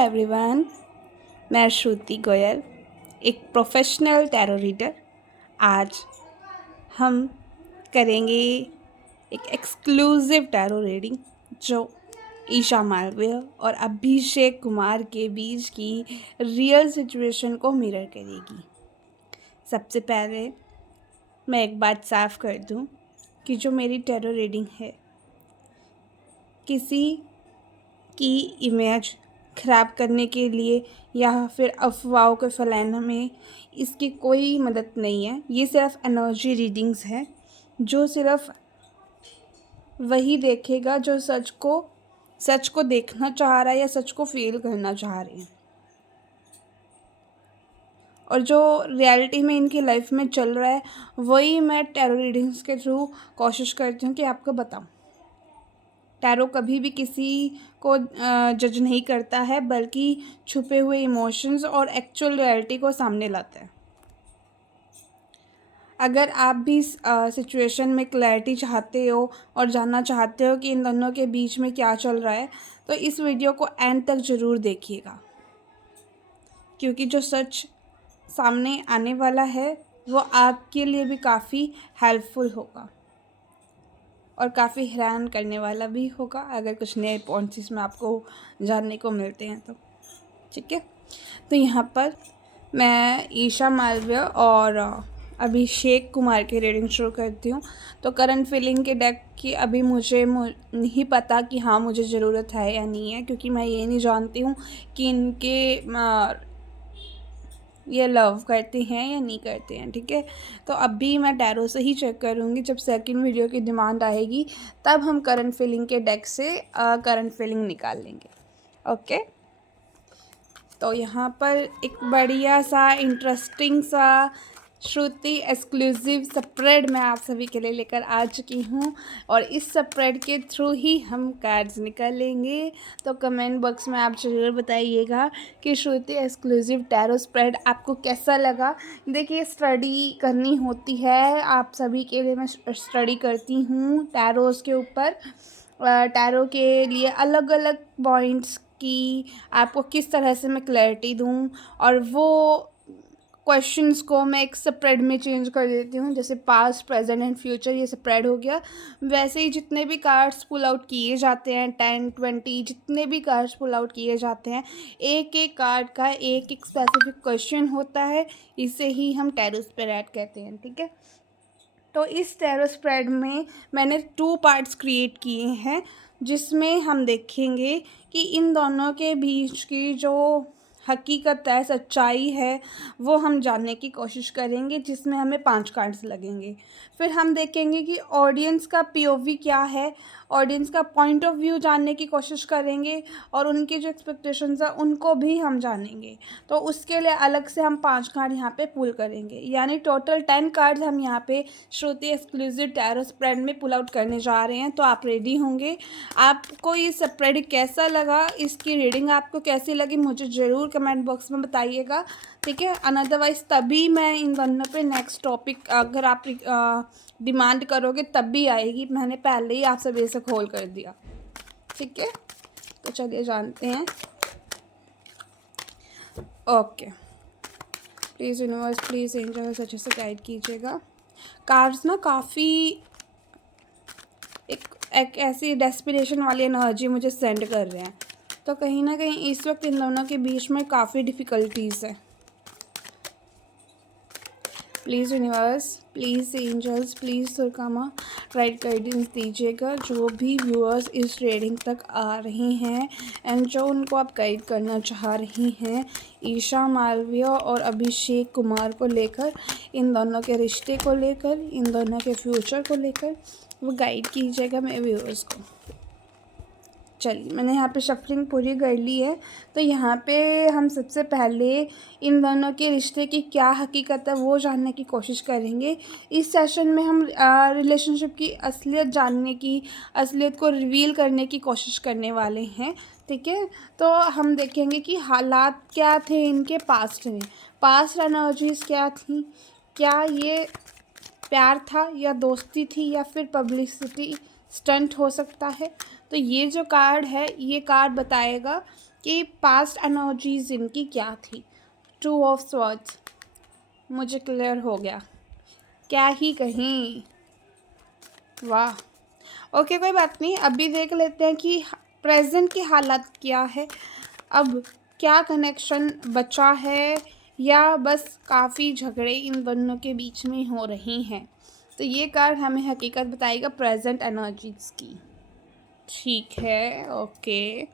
Everyone, मैं श्रुति गोयल, एक professional tarot reader. आज हम करेंगे एक एक्सक्लूसिव टैरो रीडिंग जो ईशा मालवीय और अभिषेक कुमार के बीच की रियल सिचुएशन को मिरर करेगी। सबसे पहले मैं एक बात साफ कर दूं कि जो मेरी टैरो रीडिंग है किसी की इमेज ख़राब करने के लिए या फिर अफवाहों को फैलाने में इसकी कोई मदद नहीं है। ये सिर्फ एनर्जी रीडिंग्स है जो सिर्फ वही देखेगा जो सच को देखना चाह रहा है या सच को फील करना चाह रहे हैं, और जो रियलिटी में इनकी लाइफ में चल रहा है वही मैं टैरो रीडिंग्स के थ्रू कोशिश करती हूँ कि आपको बताऊँ। टैरो कभी भी किसी को जज नहीं करता है, बल्कि छुपे हुए इमोशंस और एक्चुअल रियलिटी को सामने लाता है। अगर आप भी सिचुएशन में क्लैरिटी चाहते हो और जानना चाहते हो कि इन दोनों के बीच में क्या चल रहा है, तो इस वीडियो को एंड तक ज़रूर देखिएगा, क्योंकि जो सच सामने आने वाला है वो आपके लिए भी काफ़ी हेल्पफुल होगा और काफ़ी हैरान करने वाला भी होगा अगर कुछ नए पॉइंट्स इसमें आपको जानने को मिलते हैं तो। ठीक है, तो यहाँ पर मैं ईशा मालवीय और अभिषेक कुमार की रीडिंग शुरू करती हूँ। तो करंट फीलिंग के डेक की अभी मुझे नहीं पता कि हाँ मुझे ज़रूरत है या नहीं है, क्योंकि मैं ये नहीं जानती हूँ कि इनके ये लव करते हैं या नहीं करते हैं। ठीक है, तो अभी मैं टैरो से ही चेक करूँगी। जब सेकंड वीडियो की डिमांड आएगी तब हम करंट फीलिंग के डेक से करंट फीलिंग निकाल लेंगे। ओके, तो यहाँ पर एक बढ़िया सा इंटरेस्टिंग सा श्रुति एक्सक्लूसिव स्प्रेड मैं आप सभी के लिए लेकर आ चुकी हूँ, और इस स्प्रेड के थ्रू ही हम कार्ड्स निकालेंगे। तो कमेंट बॉक्स में आप ज़रूर बताइएगा कि श्रुति एक्सक्लूसिव टैरो स्प्रेड आपको कैसा लगा। देखिए, स्टडी करनी होती है, आप सभी के लिए मैं स्टडी करती हूँ टैरोस के ऊपर। टैरो के लिए अलग अलग पॉइंट्स की आपको किस तरह से मैं क्लैरिटी दूँ, और वो क्वेश्चंस को मैं एक स्प्रेड में चेंज कर देती हूँ। जैसे पास्ट, प्रेजेंट एंड फ्यूचर ये स्प्रेड हो गया, वैसे ही जितने भी कार्ड्स पुल आउट किए जाते हैं 10, 20 जितने भी कार्ड्स पुल आउट किए जाते हैं, एक एक कार्ड का एक एक स्पेसिफिक क्वेश्चन होता है। इसे ही हम टैरो स्प्रेड कहते हैं। ठीक है, तो इस टैरो स्प्रेड में मैंने 2 पार्ट्स क्रिएट किए हैं, जिसमें हम देखेंगे कि इन दोनों के बीच की जो हकीकत है, सच्चाई है, वो हम जानने की कोशिश करेंगे, जिसमें हमें 5 कार्ड्स लगेंगे। फिर हम देखेंगे कि ऑडियंस का पीओवी क्या है, ऑडियंस का पॉइंट ऑफ व्यू जानने की कोशिश करेंगे, और उनकी जो एक्सपेक्टेशंस है उनको भी हम जानेंगे। तो उसके लिए अलग से हम 5 कार्ड यहाँ पे पुल करेंगे, यानी टोटल 10 कार्ड्स हम यहाँ पे श्रुति एक्सक्लूसिव टैरो स्प्रेड में पुल आउट करने जा रहे हैं। तो आप रेडी होंगे? आपको ये स्प्रेड कैसा लगा, इसकी रीडिंग आपको कैसी लगी, मुझे ज़रूर कमेंट बॉक्स में बताइएगा। ठीक है, अनदरवाइज़ तभी मैं इन दोनों पे नेक्स्ट टॉपिक अगर आप डिमांड करोगे तब भी आएगी। मैंने पहले ही आप सभी से खोल कर दिया। ठीक है, तो चलिए जानते हैं। Okay, please universe, please angels अच्छे से गाइड कीजिएगा। कार्ड्स ना काफ़ी एक ऐसी डेस्पिरेशन वाली एनर्जी मुझे सेंड कर रहे हैं, तो कहीं ना कहीं इस वक्त इन दोनों के बीच में काफ़ी डिफ़िकल्टीज़ है। Please universe, please angels, please सुरकामा राइट गाइडेंस दीजिएगा जो भी व्यूअर्स इस रीडिंग तक आ रहे हैं एंड जो उनको आप गाइड करना चाह रही हैं ईशा मालवीय और अभिषेक कुमार को लेकर, इन दोनों के रिश्ते को लेकर, इन दोनों के फ्यूचर को लेकर, वो गाइड कीजिएगा मेरे व्यूअर्स को। चलिए, मैंने यहाँ पे शफलिंग पूरी कर ली है। तो यहाँ पे हम सबसे पहले इन दोनों के रिश्ते की क्या हकीकत है वो जानने की कोशिश करेंगे। इस सेशन में हम रिलेशनशिप की असलियत जानने की, असलियत को रिवील करने की कोशिश करने वाले हैं। ठीक है, तो हम देखेंगे कि हालात क्या थे इनके पास्ट में, पास्ट एनर्जीज़ क्या थी, क्या ये प्यार था या दोस्ती थी या फिर पब्लिसिटी स्टंट हो सकता है। तो ये जो कार्ड है ये कार्ड बताएगा कि पास्ट एनर्जीज इनकी क्या थी। टू ऑफ स्वॉर्ड्स मुझे क्लियर हो गया, क्या ही कहीं, वाह। ओके कोई बात नहीं, अभी देख लेते हैं कि प्रेजेंट की हालत क्या है, अब क्या कनेक्शन बचा है या बस काफ़ी झगड़े इन दोनों के बीच में हो रही हैं। तो ये कार्ड हमें हकीकत बताएगा प्रेजेंट एनर्जीज की। ठीक है, ओके।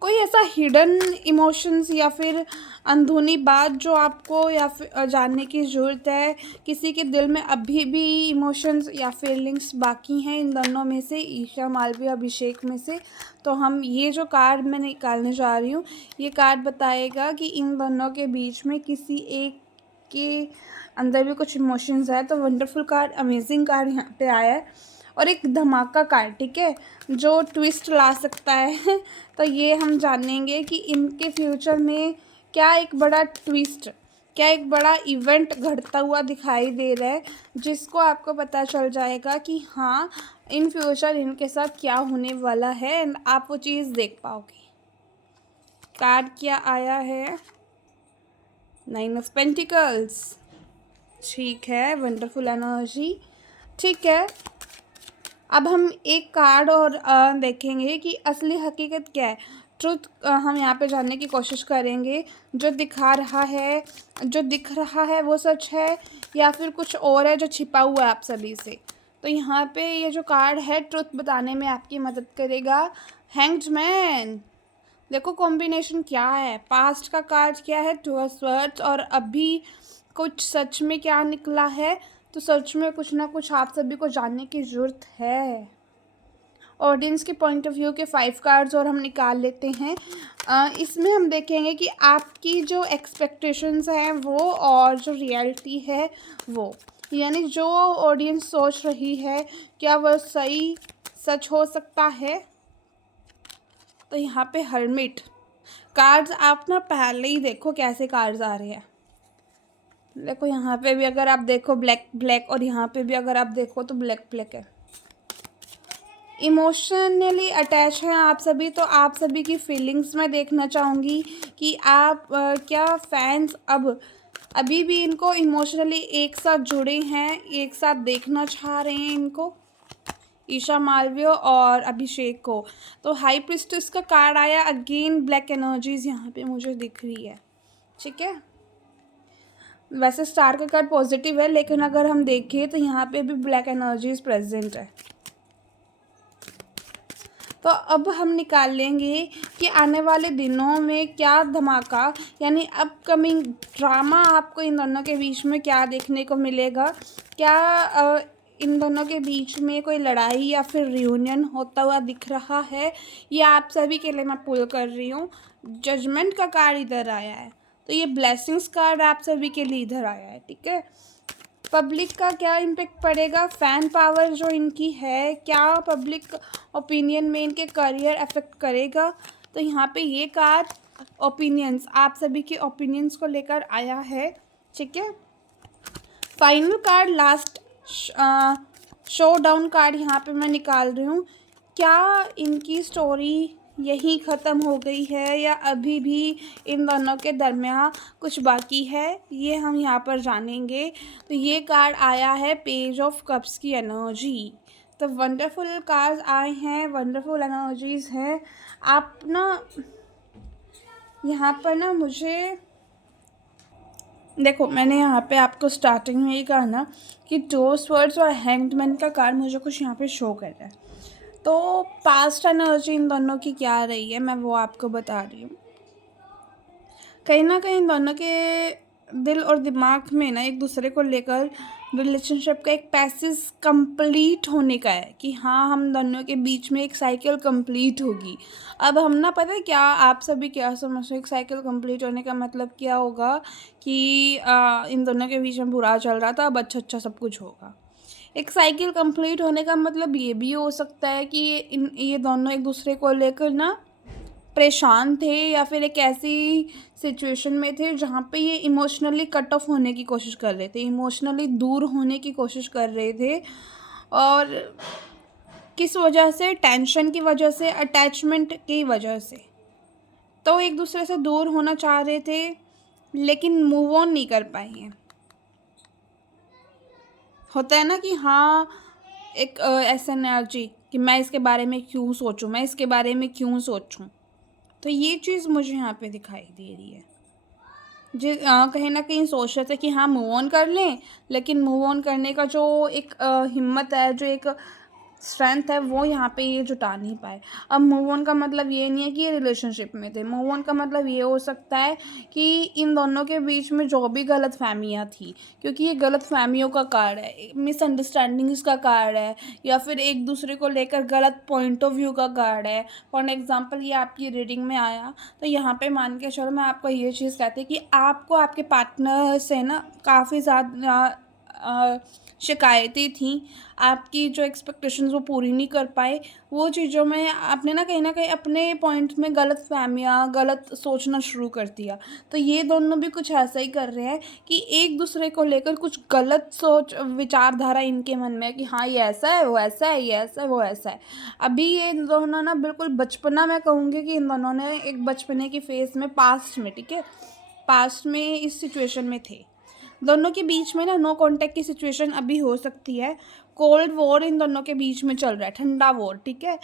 कोई ऐसा हिडन इमोशंस या फिर अंदरूनी बात जो आपको या फिर जानने की ज़रूरत है, किसी के दिल में अभी भी इमोशंस या फीलिंग्स बाकी हैं इन दोनों में से, ईशा मालवी अभिषेक में से। तो हम ये जो कार्ड मैं निकालने जा रही हूँ, ये कार्ड बताएगा कि इन दोनों के बीच में किसी एक के अंदर भी कुछ इमोशंस है। तो वंडरफुल कार्ड, अमेजिंग कार्ड यहाँ पे आया है, और एक धमाका कार्ड, ठीक है, जो ट्विस्ट ला सकता है। तो ये हम जानेंगे कि इनके फ्यूचर में क्या एक बड़ा ट्विस्ट, क्या एक बड़ा इवेंट घटता हुआ दिखाई दे रहा है, जिसको आपको पता चल जाएगा कि हाँ इन फ्यूचर इनके साथ क्या होने वाला है, एंड आप वो चीज़ देख पाओगे। कार्ड क्या आया है, 9 ऑफ पेंटिकल्स। ठीक है, वंडरफुल एनर्जी। ठीक है, अब हम एक कार्ड और देखेंगे कि असली हकीकत क्या है। ट्रुथ हम यहाँ पे जानने की कोशिश करेंगे, जो दिख रहा है वो सच है या फिर कुछ और है जो छिपा हुआ है आप सभी से। तो यहाँ पे ये जो कार्ड है ट्रुथ बताने में आपकी मदद करेगा, हैंग्ड मैन। देखो कॉम्बिनेशन क्या है, पास्ट का कार्ड क्या है, टू ऑफ स्वॉर्ड्स, और अभी कुछ सच में क्या निकला है। तो सच में कुछ ना कुछ आप सभी को जानने की ज़रूरत है। ऑडियंस के पॉइंट ऑफ व्यू के 5 कार्ड्स और हम निकाल लेते हैं। इसमें हम देखेंगे कि आपकी जो एक्सपेक्टेशंस हैं वो और जो रियलिटी है वो, यानी जो ऑडियंस सोच रही है क्या वह सच हो सकता है। तो यहाँ पे हर्मिट कार्ड्स आप ना पहले ही देखो कैसे कार्ड्स आ रहे हैं। देखो यहाँ पे भी अगर आप देखो ब्लैक ब्लैक, और यहाँ पे भी अगर आप देखो तो ब्लैक ब्लैक है। इमोशनली अटैच हैं आप सभी, तो आप सभी की फीलिंग्स में देखना चाहूँगी कि आप क्या फैंस अभी भी इनको इमोशनली एक साथ जुड़े हैं, एक साथ देखना चाह रहे हैं इनको, ईशा मालवीय और अभिषेक को। तो हाई प्रिस्टेस का कार्ड आया, अगेन ब्लैक एनर्जीज यहाँ पे मुझे दिख रही है। ठीक है, वैसे स्टार का कार्ड पॉजिटिव है, लेकिन अगर हम देखें तो यहाँ पे भी ब्लैक एनर्जीज प्रेजेंट है। तो अब हम निकाल लेंगे कि आने वाले दिनों में क्या धमाका, यानी अपकमिंग ड्रामा आपको इन दोनों के बीच में क्या देखने को मिलेगा। क्या इन दोनों के बीच में कोई लड़ाई या फिर रियूनियन होता हुआ दिख रहा है, ये आप सभी के लिए मैं पुल कर रही हूँ। जजमेंट का कार्ड इधर आया है, तो ये ब्लेसिंग्स कार्ड आप सभी के लिए इधर आया है। ठीक है, पब्लिक का क्या इम्पेक्ट पड़ेगा, फ़ैन पावर जो इनकी है क्या पब्लिक ओपिनियन में इनके करियर अफेक्ट करेगा। तो यहाँ पे ये कार्ड ओपिनियंस, आप सभी के ओपिनियंस को लेकर आया है। ठीक है, final card, last show down card यहाँ पे मैं निकाल रही हूँ। क्या इनकी स्टोरी यही ख़त्म हो गई है या अभी भी इन दोनों के दरमियान कुछ बाकी है, ये हम यहाँ पर जानेंगे। तो ये कार्ड आया है पेज ऑफ कप्स की एनर्जी। तो वंडरफुल कार्ड्स आए हैं, वंडरफुल एनर्जीज़ हैं। आप ना यहाँ पर ना मुझे देखो, मैंने यहाँ पे आपको स्टार्टिंग में ही कहा ना कि टू स्वर्ड्स और हैंग्ड मैन का कार्ड मुझे कुछ यहाँ पे शो कर रहा है। तो पास्ट एनर्जी इन दोनों की क्या रही है मैं वो आपको बता रही हूँ। कहीं ना कहीं इन दोनों के दिल और दिमाग में ना एक दूसरे को लेकर रिलेशनशिप का एक पैसेज कंप्लीट होने का है कि हाँ हम दोनों के बीच में एक साइकिल कंप्लीट होगी। अब हम ना पता है क्या, आप सभी क्या समझते हो एक साइकिल कंप्लीट होने का मतलब क्या होगा कि इन दोनों के बीच में बुरा चल रहा था, अब अच्छा अच्छा सब कुछ होगा। एक साइकिल कंप्लीट होने का मतलब ये भी हो सकता है कि ये दोनों एक दूसरे को लेकर ना परेशान थे या फिर एक ऐसी सिचुएशन में थे जहाँ पे ये इमोशनली कट ऑफ होने की कोशिश कर रहे थे, इमोशनली दूर होने की कोशिश कर रहे थे। और किस वजह से, टेंशन की वजह से, अटैचमेंट की वजह से। तो एक दूसरे से दूर होना चाह रहे थे लेकिन मूव ऑन नहीं कर पाए हैं। होता है ना कि हाँ, एक ऐसा एनर्जी कि मैं इसके बारे में क्यों सोचूं, मैं इसके बारे में क्यों सोचूं। तो ये चीज़ मुझे यहाँ पे दिखाई दे रही है। कहीं ना कहीं सोच रहे थे कि हाँ मूव ऑन कर लें, लेकिन मूव ऑन करने का जो एक हिम्मत है, जो एक स्ट्रेंथ है, वो यहाँ पे ये जुटा नहीं पाए। अब मूव ऑन का मतलब ये नहीं है कि ये रिलेशनशिप में थे। मूव ऑन का मतलब ये हो सकता है कि इन दोनों के बीच में जो भी गलत फहमियाँ थी, क्योंकि ये गलत फहमियों का कारण है, मिसअंडरस्टैंडिंग्स का कारण है, या फिर एक दूसरे को लेकर गलत पॉइंट ऑफ व्यू का कारण है। फॉर एग्जाम्पल ये आपकी रीडिंग में आया, तो यहाँ पे मान के चलो मैं आपको ये चीज़ कहती कि आपको आपके पार्टनर से ना काफ़ी ज़्यादा शिकायतें थी, आपकी जो एक्सपेक्टेशंस वो पूरी नहीं कर पाए। वो चीज़ों में आपने ना कहीं अपने पॉइंट में गलत फहमियाँ, गलत सोचना शुरू कर दिया। तो ये दोनों भी कुछ ऐसा ही कर रहे हैं कि एक दूसरे को लेकर कुछ गलत सोच विचारधारा इनके मन में है कि हाँ ये ऐसा है, वो ऐसा है, ये ऐसा है, वो ऐसा है। अभी ये इन दोनों ना बिल्कुल बचपना, मैं कहूँगी कि इन दोनों ने एक बचपने की फेज़ में, पास्ट में, ठीक है, पास्ट में इस सिचुएशन में थे। दोनों के बीच में ना नो कांटेक्ट की सिचुएशन अभी हो सकती है। कोल्ड वॉर इन दोनों के बीच में चल रहा है, ठंडा वॉर, ठीक है।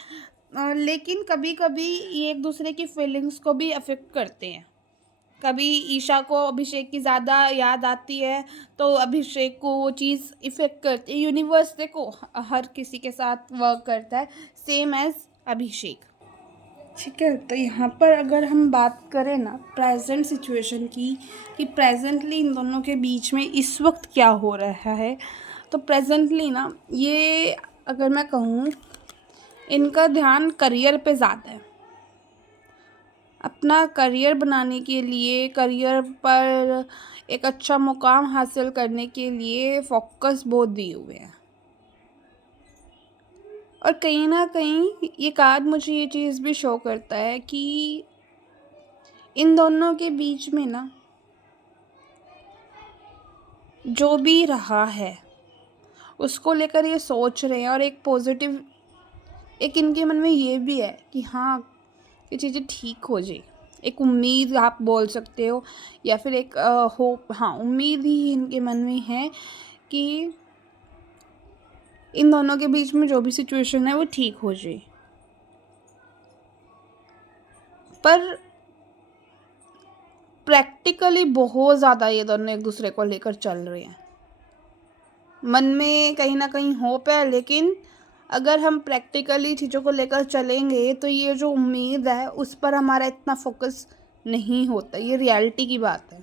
लेकिन कभी कभी ये एक दूसरे की फीलिंग्स को भी अफेक्ट करते हैं। कभी ईशा को अभिषेक की ज़्यादा याद आती है, तो अभिषेक को वो चीज़ इफ़ेक्ट करती है। यूनिवर्स देखो हर किसी के साथ वर्क करता है, सेम एज अभिषेक, ठीक है। तो यहाँ पर अगर हम बात करें ना प्रेजेंट सिचुएशन की, कि प्रेजेंटली इन दोनों के बीच में इस वक्त क्या हो रहा है, तो प्रेजेंटली ना ये अगर मैं कहूँ, इनका ध्यान करियर पे ज़्यादा है। अपना करियर बनाने के लिए, करियर पर एक अच्छा मुकाम हासिल करने के लिए फोकस बहुत दिए हुए हैं। और कहीं ना कहीं ये कार्ड मुझे ये चीज़ भी शो करता है कि इन दोनों के बीच में ना जो भी रहा है उसको लेकर ये सोच रहे हैं, और एक पॉजिटिव, एक इनके मन में ये भी है कि हाँ ये चीज़ें ठीक हो जाए। एक उम्मीद आप बोल सकते हो, या फिर एक होप, हाँ उम्मीद ही इनके मन में है कि इन दोनों के बीच में जो भी सिचुएशन है वो ठीक हो जाए। पर प्रैक्टिकली बहुत ज़्यादा ये दोनों एक दूसरे को लेकर चल रहे हैं। मन में कहीं ना कहीं होप है, लेकिन अगर हम प्रैक्टिकली चीज़ों को लेकर चलेंगे तो ये जो उम्मीद है उस पर हमारा इतना फोकस नहीं होता। ये रियलिटी की बात है।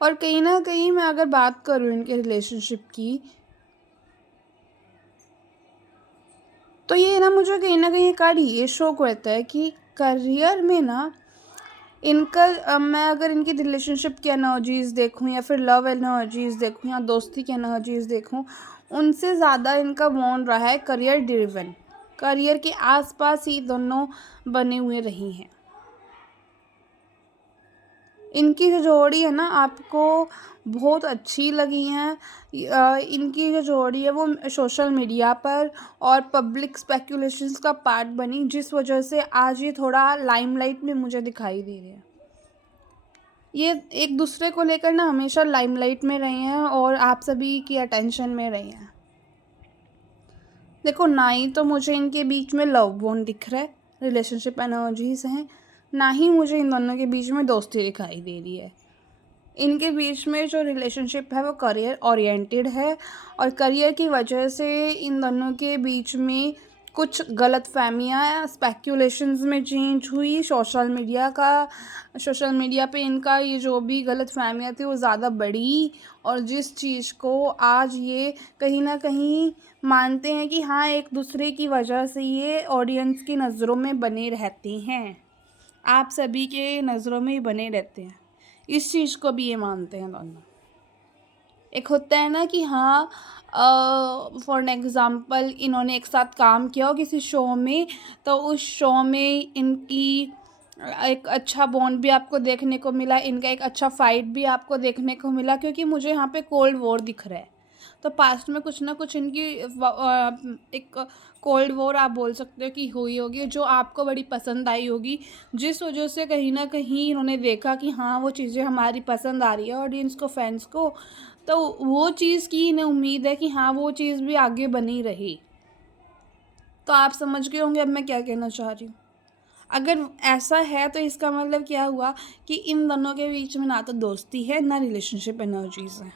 और कहीं ना कहीं मैं अगर बात करूँ इनके रिलेशनशिप की, तो ये ना मुझे कहीं ना कहीं कार्ड ये शो करता है कि करियर में ना इनका मैं अगर इनकी रिलेशनशिप की एनर्जीज़ देखूं, या फिर लव एनर्जीज़ देखूं, या दोस्ती की एनर्जीज़ देखूं, उनसे ज़्यादा इनका बॉन्ड रहा है करियर ड्रिवन। करियर के आसपास ही दोनों बने हुए रही हैं। इनकी जो जोड़ी है ना आपको बहुत अच्छी लगी हैं। इनकी जो जोड़ी है वो सोशल मीडिया पर और पब्लिक स्पेकुलेशंस का पार्ट बनी, जिस वजह से आज ये थोड़ा लाइमलाइट में मुझे दिखाई दे रहे हैं। ये एक दूसरे को लेकर ना हमेशा लाइमलाइट में रहे हैं और आप सभी की अटेंशन में रहे हैं। देखो ना ही तो मुझे इनके बीच में लव बॉन्ड दिख रहा है, रिलेशनशिप एनर्जीज हैं, ना ही मुझे इन दोनों के बीच में दोस्ती दिखाई दे रही है। इनके बीच में जो रिलेशनशिप है वो करियर ओरिएंटेड है, और करियर की वजह से इन दोनों के बीच में कुछ गलत फहमियाँ स्पेक्यूलेशंस में चेंज हुई। सोशल मीडिया पे इनका ये जो भी गलत फहमियाँ थी वो ज़्यादा बढ़ी, और जिस चीज़ को आज ये कहीं ना कहीं मानते हैं कि हाँ एक दूसरे की वजह से ये ऑडियंस की नज़रों में बने रहते हैं, आप सभी के नज़रों में ही बने रहते हैं। इस चीज़ को भी ये मानते हैं दोनों। एक होता है ना कि हाँ फॉर एग्ज़ाम्पल इन्होंने एक साथ काम किया हो किसी शो में, तो उस शो में इनकी एक अच्छा बॉन्ड भी आपको देखने को मिला, इनका एक अच्छा फाइट भी आपको देखने को मिला, क्योंकि मुझे यहाँ पे कोल्ड वॉर दिख रहा है। तो पास्ट में कुछ ना कुछ इनकी एक कोल्ड वॉर आप बोल सकते हो कि हुई होगी, जो आपको बड़ी पसंद आई होगी, जिस वजह से कहीं ना कहीं इन्होंने देखा कि हाँ वो चीज़ें हमारी पसंद आ रही है ऑडियंस को, फैंस को। तो वो चीज़ की इन्हें उम्मीद है कि हाँ वो चीज़ भी आगे बनी रही। तो आप समझ गए होंगे अब मैं क्या कहना चाह रही हूँ। अगर ऐसा है तो इसका मतलब क्या हुआ कि इन दोनों के बीच में ना तो दोस्ती है ना रिलेशनशिप एनर्जीज है।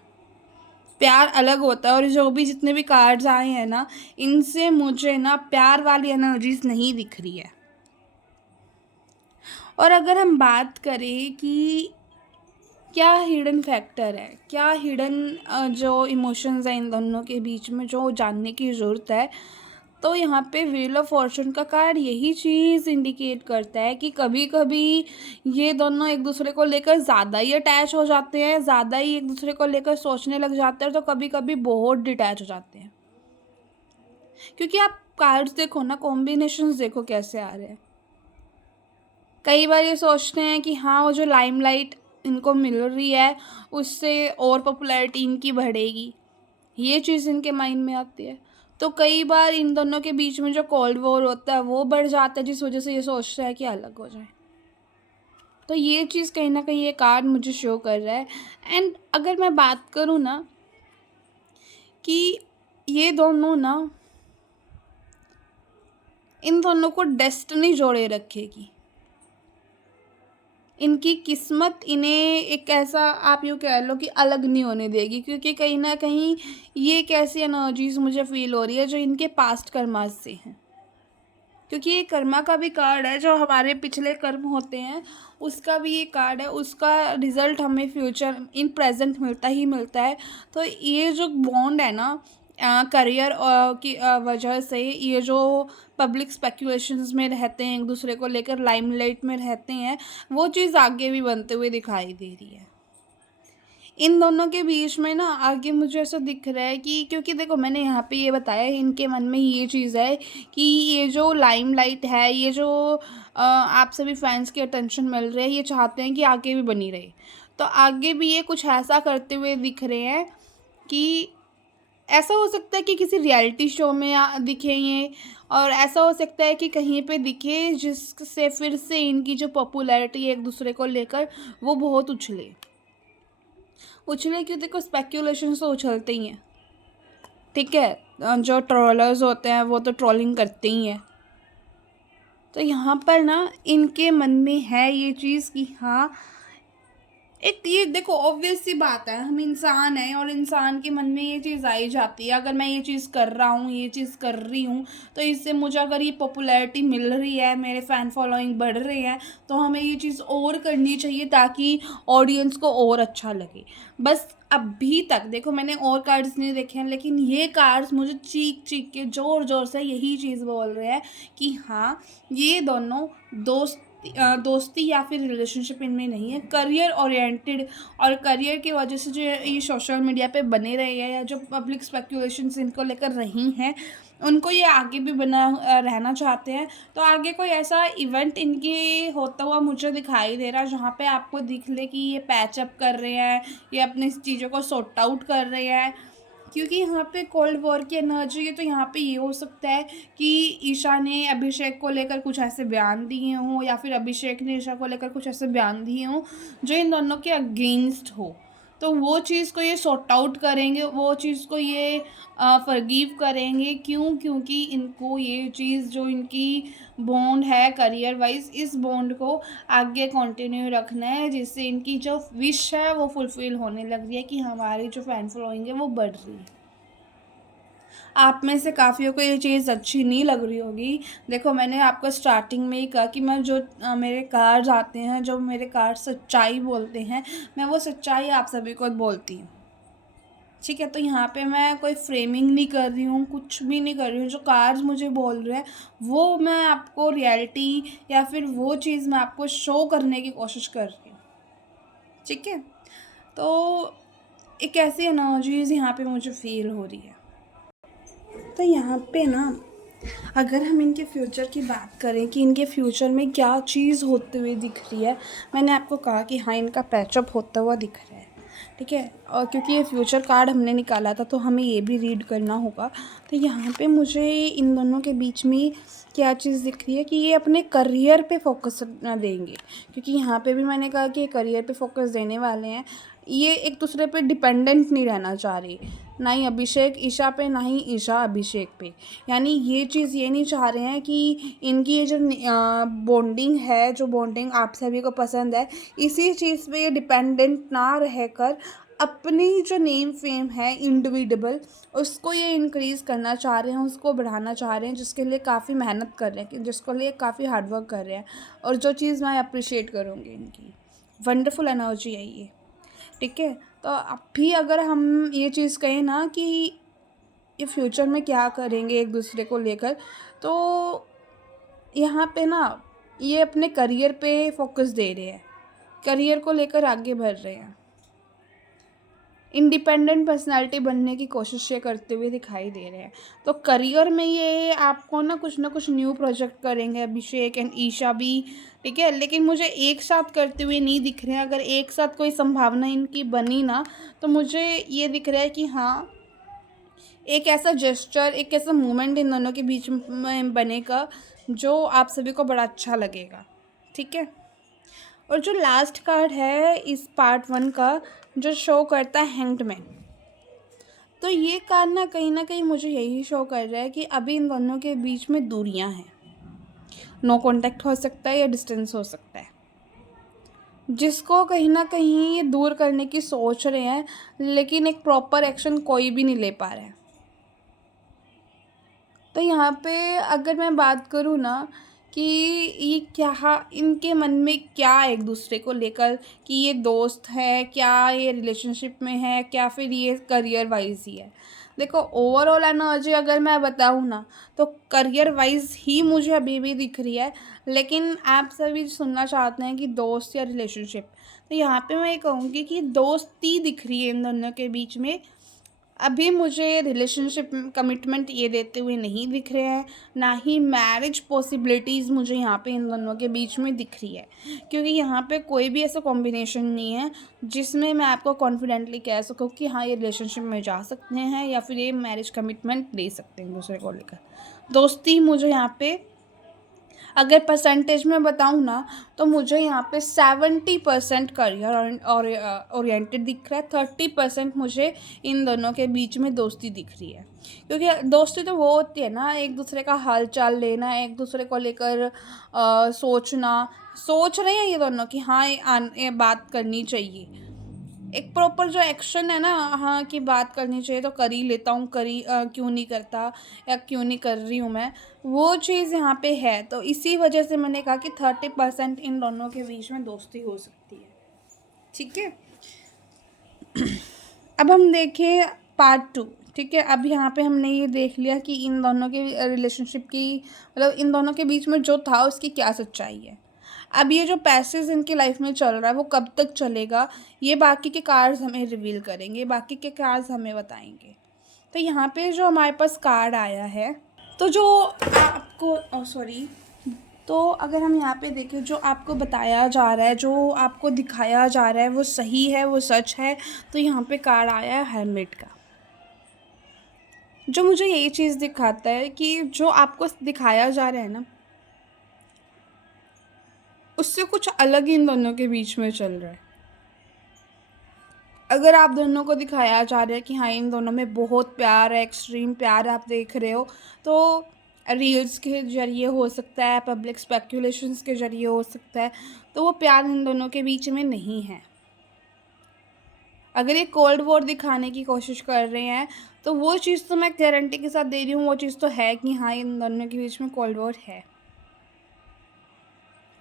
प्यार अलग होता है, और जो भी जितने भी कार्ड्स आए हैं ना, इनसे मुझे ना प्यार वाली एनर्जीज नहीं दिख रही है। और अगर हम बात करें कि क्या हिडन फैक्टर है, क्या हिडन जो इमोशंस हैं इन दोनों के बीच में जो जानने की ज़रूरत है, तो यहाँ पे व्हील ऑफ फॉर्चून का कार्ड यही चीज़ इंडिकेट करता है कि कभी कभी ये दोनों एक दूसरे को लेकर ज़्यादा ही अटैच हो जाते हैं, ज़्यादा ही एक दूसरे को लेकर सोचने लग जाते हैं, तो कभी कभी बहुत डिटैच हो जाते हैं। क्योंकि आप कार्ड्स देखो ना, कॉम्बिनेशंस देखो कैसे आ रहे हैं। कई बार ये सोचते हैं कि हाँ वो जो लाइमलाइट इनको मिल रही है उससे और पॉपुलैरिटी इनकी बढ़ेगी, ये चीज़ इनके माइंड में आती है। तो कई बार इन दोनों के बीच में जो कोल्ड वॉर होता है वो बढ़ जाता है, जिस वजह से ये सोचता है कि अलग हो जाए। तो ये चीज़ कहीं ना कहीं ये कार्ड मुझे शो कर रहा है। एंड अगर मैं बात करूँ ना कि ये दोनों ना, इन दोनों को डेस्टिनी जोड़े रखेगी, इनकी किस्मत इन्हें एक ऐसा आप यूँ कह लो कि अलग नहीं होने देगी। क्योंकि कहीं ना कहीं ये एक ऐसी एनर्जीज मुझे फील हो रही है जो इनके पास्ट कर्मा से हैं। क्योंकि ये कर्मा का भी कार्ड है, जो हमारे पिछले कर्म होते हैं उसका भी ये कार्ड है, उसका रिजल्ट हमें फ्यूचर इन प्रेजेंट मिलता ही मिलता है। तो ये जो बॉन्ड है ना करियर की वजह से, ये जो पब्लिक स्पेक्यूलेशंस में रहते हैं, एक दूसरे को लेकर लाइमलाइट में रहते हैं, वो चीज़ आगे भी बनते हुए दिखाई दे रही है। इन दोनों के बीच में ना आगे मुझे ऐसा दिख रहा है कि, क्योंकि देखो मैंने यहाँ पे ये बताया इनके मन में ये चीज़ है कि ये जो लाइमलाइट है, ये जो आप सभी फैंस की अटेंशन मिल रही है, ये चाहते हैं कि आगे भी बनी रहे। तो आगे भी ये कुछ ऐसा करते हुए दिख रहे हैं कि ऐसा हो सकता है कि किसी रियलिटी शो में दिखे ये, और ऐसा हो सकता है कि कहीं पे दिखे जिससे फिर से इनकी जो पॉपुलैरिटी है एक दूसरे को लेकर वो बहुत उछले। क्यों, देखो स्पेक्यूलेशन तो उछलते ही हैं, ठीक है। जो ट्रोलर्स होते हैं वो तो ट्रोलिंग करते ही हैं। तो यहाँ पर ना इनके मन में है ये चीज़ कि हाँ, एक ये देखो ऑब्वियस सी बात है, हम इंसान हैं और इंसान के मन में ये चीज़ आई जाती है, अगर मैं ये चीज़ कर रहा हूँ, ये चीज़ कर रही हूँ, तो इससे मुझे अगर ये पॉपुलैरिटी मिल रही है, मेरे फ़ैन फॉलोइंग बढ़ रही है, तो हमें ये चीज़ और करनी चाहिए ताकि ऑडियंस को और अच्छा लगे। बस अभी तक देखो मैंने और कार्ड्स नहीं देखे हैं, लेकिन ये कार्ड्स मुझे चीख चीख के ज़ोर ज़ोर से यही चीज़ बोल रहे हैं कि हाँ ये दोनों दोस्ती या फिर रिलेशनशिप इनमें नहीं है, करियर ओरिएंटेड। और करियर की वजह से जो ये सोशल मीडिया पे बने रहे हैं, या जो पब्लिक स्पेक्यूलेशंस इनको लेकर रही हैं, उनको ये आगे भी बना रहना चाहते हैं। तो आगे कोई ऐसा इवेंट इनके होता हुआ मुझे दिखाई दे रहा है जहाँ पे आपको दिख ले कि ये पैचअप कर रहे हैं, ये अपनी चीज़ों को सॉर्ट आउट कर रहे हैं। क्योंकि यहाँ पे कोल्ड वॉर की एनर्जी है, तो यहाँ पे ये हो सकता है कि ईशा ने अभिषेक को लेकर कुछ ऐसे बयान दिए हों, या फिर अभिषेक ने ईशा को लेकर कुछ ऐसे बयान दिए हों जो इन दोनों के अगेंस्ट हो। तो वो चीज़ को ये सॉर्ट आउट करेंगे, वो चीज़ को ये फॉरगिव करेंगे। क्योंकि इनको ये चीज़ जो इनकी बॉन्ड है करियर वाइज, इस बॉन्ड को आगे कंटिन्यू रखना है, जिससे इनकी जो विश है वो फुलफ़िल होने लग रही है कि हमारी जो फ़ैन फॉलोइंग है वो बढ़ रही है। आप में से काफ़ियों को ये चीज़ अच्छी नहीं लग रही होगी। देखो मैंने आपको स्टार्टिंग में ही कहा कि मैं जो मेरे कार्ड्स आते हैं, जो मेरे कार्ड सच्चाई बोलते हैं, मैं वो सच्चाई आप सभी को बोलती हूँ, ठीक है। तो यहाँ पे मैं कोई फ्रेमिंग नहीं कर रही हूँ, कुछ भी नहीं कर रही हूँ। जो कार्ड्स मुझे बोल रहे हैं वो मैं आपको रियलिटी या फिर वो चीज़ मैं आपको शो करने की कोशिश कर रही हूँ, ठीक है। तो एक ऐसी एनर्जीज यहाँ पे मुझे फील हो रही है। तो यहाँ पे ना अगर हम इनके फ्यूचर की बात करें कि इनके फ्यूचर में क्या चीज़ होते हुए दिख रही है, मैंने आपको कहा कि हाँ इनका पैचअप होता हुआ दिख रहा है। ठीक है। और क्योंकि ये फ्यूचर कार्ड हमने निकाला था तो हमें ये भी रीड करना होगा। तो यहाँ पे मुझे इन दोनों के बीच में क्या चीज़ दिख रही है कि ये अपने करियर पे फोकस ना देंगे, क्योंकि यहाँ पे भी मैंने कहा कि ये करियर पे फोकस देने वाले हैं। ये एक दूसरे पे डिपेंडेंट नहीं रहना चाह रही, ना ही अभिषेक ईशा पे, ना ही ईशा अभिषेक पे। यानी ये चीज़ ये नहीं चाह रहे हैं कि इनकी ये जो बॉन्डिंग है, जो बॉन्डिंग आप सभी को पसंद है, इसी चीज़ पे ये डिपेंडेंट ना रहकर अपनी जो नेम फेम है इंडिविजुअल, उसको ये इंक्रीज़ करना चाह रहे हैं, उसको बढ़ाना चाह रहे हैं, जिसके लिए काफ़ी मेहनत कर रहे हैं, जिसके लिए काफ़ी हार्डवर्क कर रहे हैं। और जो चीज़ मैं अप्रिशिएट करूँगी इनकी, वंडरफुल एनर्जी है ये। ठीक है। तो अब भी अगर हम ये चीज़ कहें ना कि ये फ्यूचर में क्या करेंगे एक दूसरे को लेकर, तो यहाँ पे ना ये अपने करियर पे फोकस दे रहे हैं, करियर को लेकर आगे बढ़ रहे हैं, इंडिपेंडेंट पर्सनालिटी बनने की कोशिश ये करते हुए दिखाई दे रहे हैं। तो करियर में ये आपको ना कुछ न्यू प्रोजेक्ट करेंगे अभिषेक एंड ईशा भी। ठीक है। लेकिन मुझे एक साथ करते हुए नहीं दिख रहे हैं। अगर एक साथ कोई संभावना इनकी बनी ना, तो मुझे ये दिख रहा है कि हाँ, एक ऐसा जेस्चर, एक ऐसा मोमेंट इन दोनों के बीच में बनेगा जो आप सभी को बड़ा अच्छा लगेगा। ठीक है। और जो लास्ट कार्ड है इस पार्ट 1 का, जो शो करता है हैंग्ड मैन, तो ये कार्ड ना कहीं मुझे यही शो कर रहा है कि अभी इन दोनों के बीच में दूरियां हैं। नो कांटेक्ट हो सकता है या डिस्टेंस हो सकता है, जिसको कहीं ना कहीं ये दूर करने की सोच रहे हैं, लेकिन एक प्रॉपर एक्शन कोई भी नहीं ले पा रहा है। तो यहाँ पे अगर मैं बात करूँ ना कि ये क्या इनके मन में क्या एक दूसरे को लेकर, कि ये दोस्त है, क्या ये रिलेशनशिप में है, क्या फिर ये करियर वाइज ही है। देखो, ओवरऑल एनर्जी अगर मैं बताऊँ ना, तो करियर वाइज ही मुझे अभी भी दिख रही है। लेकिन आप सभी सुनना चाहते हैं कि दोस्त या रिलेशनशिप, तो यहाँ पे मैं ये कहूँगी कि दोस्ती दिख रही है इन दोनों के बीच में। अभी मुझे रिलेशनशिप कमिटमेंट ये देते हुए नहीं दिख रहे हैं, ना ही मैरिज पॉसिबिलिटीज़ मुझे यहाँ पे इन दोनों के बीच में दिख रही है। क्योंकि यहाँ पे कोई भी ऐसा कॉम्बिनेशन नहीं है जिसमें मैं आपको कॉन्फिडेंटली कह सकूँ कि हाँ, ये रिलेशनशिप में जा सकते हैं या फिर ये मैरिज कमिटमेंट ले सकते हैं दूसरे को लेकर। दोस्ती मुझे यहाँ पे अगर परसेंटेज में बताऊँ ना, तो मुझे यहाँ पे 70% करियर और ओरिएंटेड दिख रहा है, 30% मुझे इन दोनों के बीच में दोस्ती दिख रही है। क्योंकि दोस्ती तो वो होती है ना, एक दूसरे का हाल चाल लेना, एक दूसरे को लेकर सोच रहे हैं ये दोनों कि हाँ, ये बात करनी चाहिए। एक प्रॉपर जो एक्शन है ना, हाँ, कि बात करनी चाहिए तो कर ही लेता हूँ, क्यों नहीं करता या क्यों नहीं कर रही हूँ मैं, वो चीज़ यहाँ पे है। तो इसी वजह से मैंने कहा कि 30% इन दोनों के बीच में दोस्ती हो सकती है। ठीक है। अब हम देखें पार्ट 2। ठीक है। अब यहाँ पे हमने ये देख लिया कि इन दोनों के रिलेशनशिप की, मतलब इन दोनों के बीच में जो था उसकी क्या सच्चाई है। अब ये जो पैसेज इनकी लाइफ में चल रहा है वो कब तक चलेगा, ये बाकी के कार्ड्स हमें रिवील करेंगे, बाकी के कार्ड्स हमें बताएंगे। तो यहाँ पे जो हमारे पास कार्ड आया है, तो जो आपको सॉरी तो अगर हम यहाँ पे देखें, जो आपको बताया जा रहा है, जो आपको दिखाया जा रहा है, वो सही है, वो सच है। तो यहाँ पे कार्ड आया है हेलमेट का, जो मुझे यही चीज़ दिखाता है कि जो आपको दिखाया जा रहा है ना, उससे कुछ अलग ही इन दोनों के बीच में चल रहा है। अगर आप दोनों को दिखाया जा रहा है कि हाँ, इन दोनों में बहुत प्यार है, एक्सट्रीम प्यार आप देख रहे हो, तो रील्स के ज़रिए हो सकता है, पब्लिक स्पेकुलेशंस के ज़रिए हो सकता है, तो वो प्यार इन दोनों के बीच में नहीं है। अगर ये कोल्ड वॉर दिखाने की कोशिश कर रहे हैं, तो वो चीज़ तो मैं गारंटी के साथ दे रही हूँ, वो चीज़ तो है कि हाँ, इन दोनों के बीच में कोल्ड वॉर है।